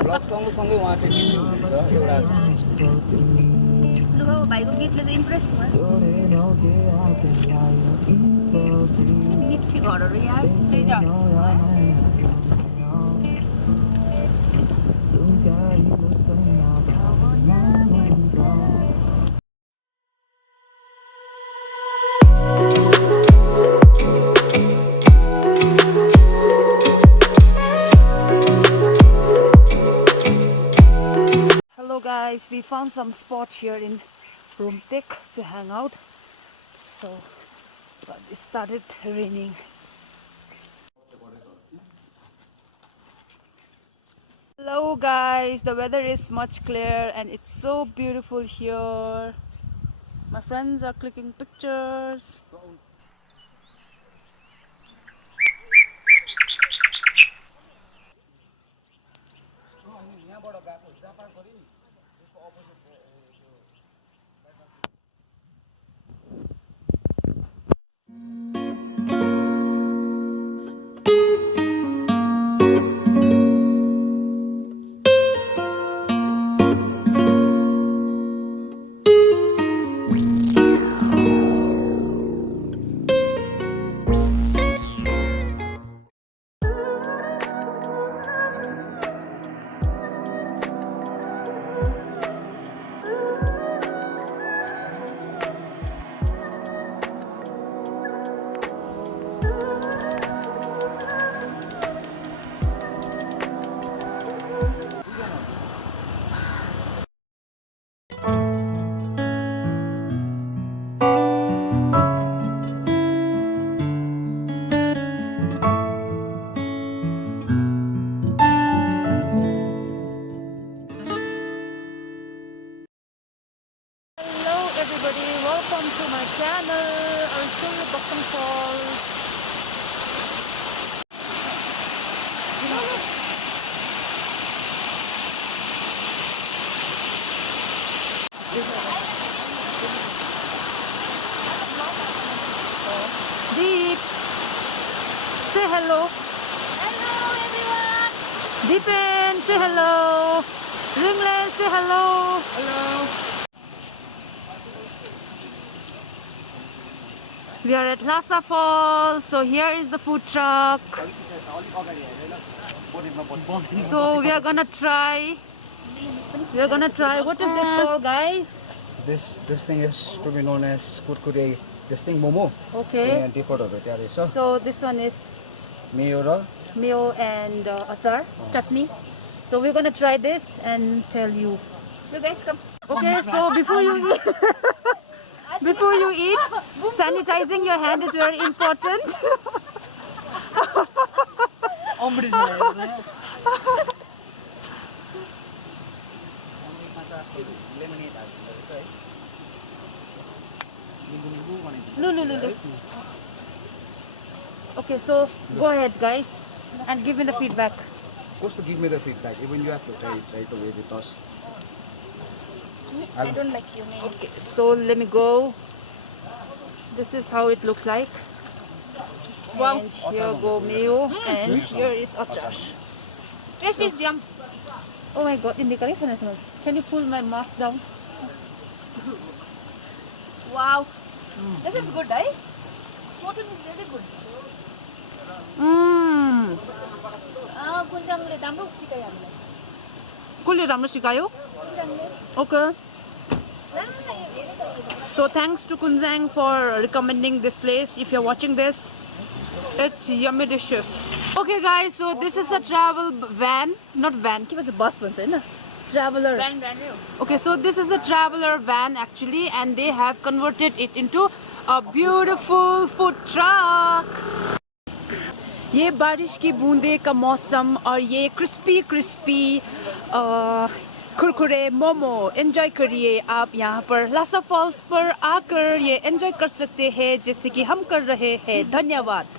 Blog सँगसँगै उहाँ चाहिँ गीत हुनुहुन्छ एउटा लु भाइको गीतले चाहिँ इम्प्रेस मिठी घरहरू यार त्यही त Guys, we found some spot here in Rumtek to hang out, so but it started raining. Hello guys, the weather is much clear and it's so beautiful here. My friends are clicking pictures. Everybody, welcome to my channel. I'll show you waterfalls. Deep, say hello. Hello everyone. Deepen, say hello. Ringlet, say hello. Hello We are at Lhasa Falls, so here is the food truck. So we are gonna try. What is this called, guys? This thing is to be known as kurkure. This thing momo. Okay. And different of it. So this one is Mayo mayo and achar, chutney. So we're gonna try this and tell you. You guys come. Okay, so before you eat, sanitizing your hand is very important. No. Okay, so go ahead, guys, and give me the feedback. Of course, to give me the feedback. Even you have to try it right away with us. I don't like you, man. Okay, so let me go. This is how it looks like. Wow. And here go mayo, and here is achar. Taste is yum. Oh my god, can you pull my mask down? Wow. This is good, right? Photo is really good. Mmm. Kunjangले राम्रो सिकायो हामीलाई. Kuli ramro sikayo? Okay. So thanks to Kunjang for recommending this place. If you're watching this, it's yummy delicious. Okay guys, so this is a travel van, not van, keep it the bus bans, na? Traveler. Van. Okay, so this is a traveler van actually, and they have converted it into a beautiful food truck. ये बारिश की बूंदे का मौसम और ये crispy Kurkure momo enjoy करिए आप यहाँ पर लासा फॉल्स पर आकर ये एंजॉय कर सकते हैं जैसे कि हम कर रहे हैं। धन्यवाद।